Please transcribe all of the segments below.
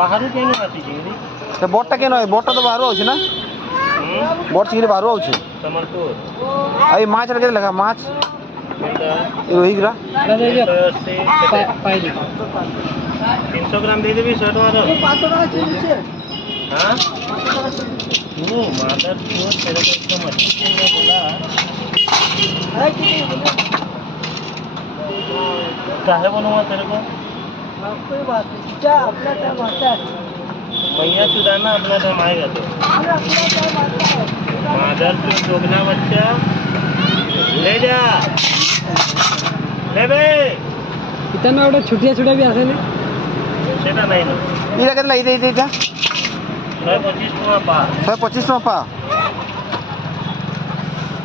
ବାହାରୁ କେନ ଆସିଛି କି ସେ ବୋଟଟା କେନ ବୋଟଟା ତ ବାହାରୁ ଅଛି ନା ବୋଟ ଚିଙ୍ଗିରି ବାହାରୁ ଅଛି ସମ୍ବଲପୁର ଆଉ ମାଛ ରେ କେତେ ଲେଖା ମାଛ ଏ ରୋହିଗୁରା 300 ଗ୍ରାମ ଦେଇଦେବି 100 ଟଙ୍କାର 500 ଟଙ୍କା ଚିଙ୍ଗୁଡ଼ି हाँ वो मादर चोर तेरे को इसका मछली ने बोला काहे बोलूँगा तेरे को कोई बात नहीं क्या अपना टाइम आता है मैया चुराना अपना टाइम आएगा तो मादर चोर दोगला बच्चा ले जा ले बे इतना बड़ा छुटिया छुटा भी आसे नहीं सेटा नहीं ना इला केते लाई दे इटा 125 टका पा 125 टका पा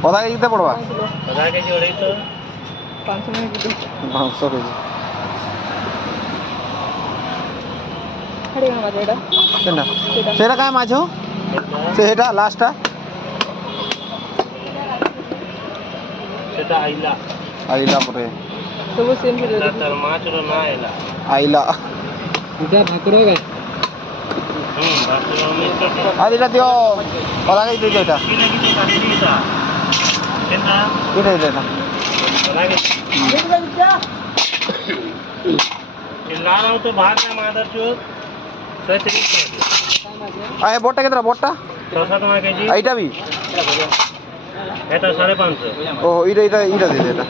पता केते पड़वा आधा केजी 250 500 में किलो 500 केजी खड़ी का माछ एटा केना सेटा काय माछ हो सेटा लास्टटा सेटा आइला आइला परे सब सेम से दे तर माछ रो ना आइला आइला इटा भाकरो गए भाकरो में तो आदि ला दियो पता के दे देटा किने किने काटीटा केना इटा देना बना के चिल्ला रहा हूं तो भाग में मादर चोर 130 आए बोटा केतरा बोटा 600 टका केजी आइटा भी এটা 550 ओ इटा दे देटा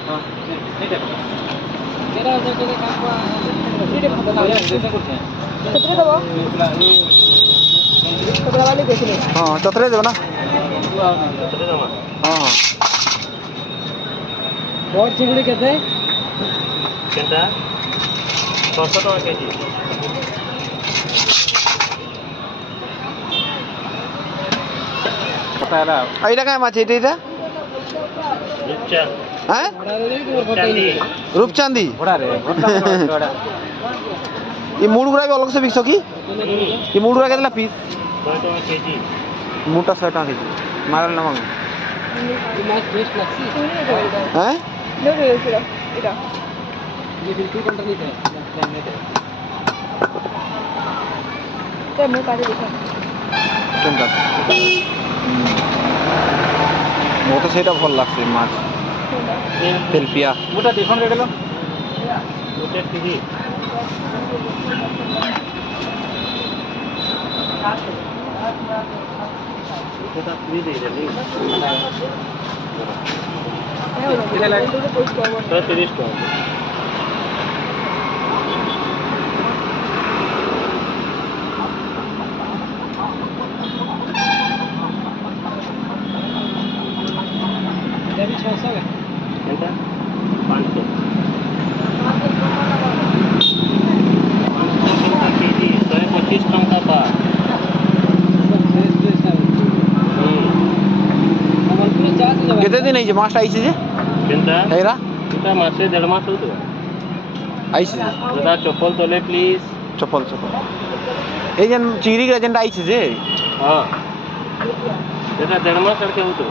मेरा जो के काम को इटे खत्म हो गया छतरी दबो कपड़ा वाले देख ले हां चतरे देबो ना चतरे दमा हां और चिंगड़ी कहते केनटा 600 टका केजी पताला आइटा काय माछ इटा रुपचा हैं चांदी रूपचांदी बड़ा रे बड़ा ये मूड़गुड़ा भी अलग से बिकसो की ये मूड़गुड़ा केतला पीस 100 टका केजी मोटा 100 टका केजी मारल ना मांग माछ बेस्ट लगसी हैं लो लो इटा ये बिल्कुल कंट्रोल नहीं है तो मैं काटे देखा केनटा मोटा सेटा भल लागছে माछ तेलपिया मोटा देखन रे गेलो मोटे टीवी এটা ফ্রি দেই রে নি 130 টাকা भी 600 है ఎంత 500 केजी 125 टका पा केते दिन आइছে মাছটা আইছে যে কেনটা হেরা এটা মাসে 1.5 মাস হতো আইছে দাদা চপ্পল তোলে প্লিজ চপল চপল এই যে চিংড়ি के एजेंट आइছে যে हां এটা 1.5 মাস करके হতো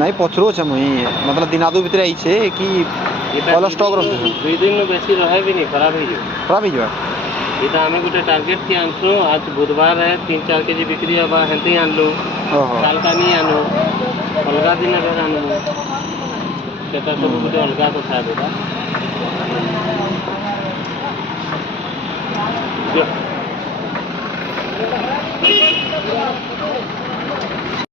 नहीं पछरो छ मुई मतलब दिनादो भीतर आइছে कि पहला स्टॉक रख दुई दिन में बेसी रहे भी नहीं खराब ही खराब ही जवा इटा हमें गोटे टारगेट थी आनसो आज बुधवार है 3-4 केजी बिक्री हबा हेंती आनलो ओहो काल का नहीं आनो अलगा दिन रे आनो सेटा सब गोटे अलगा तो था बेटा जो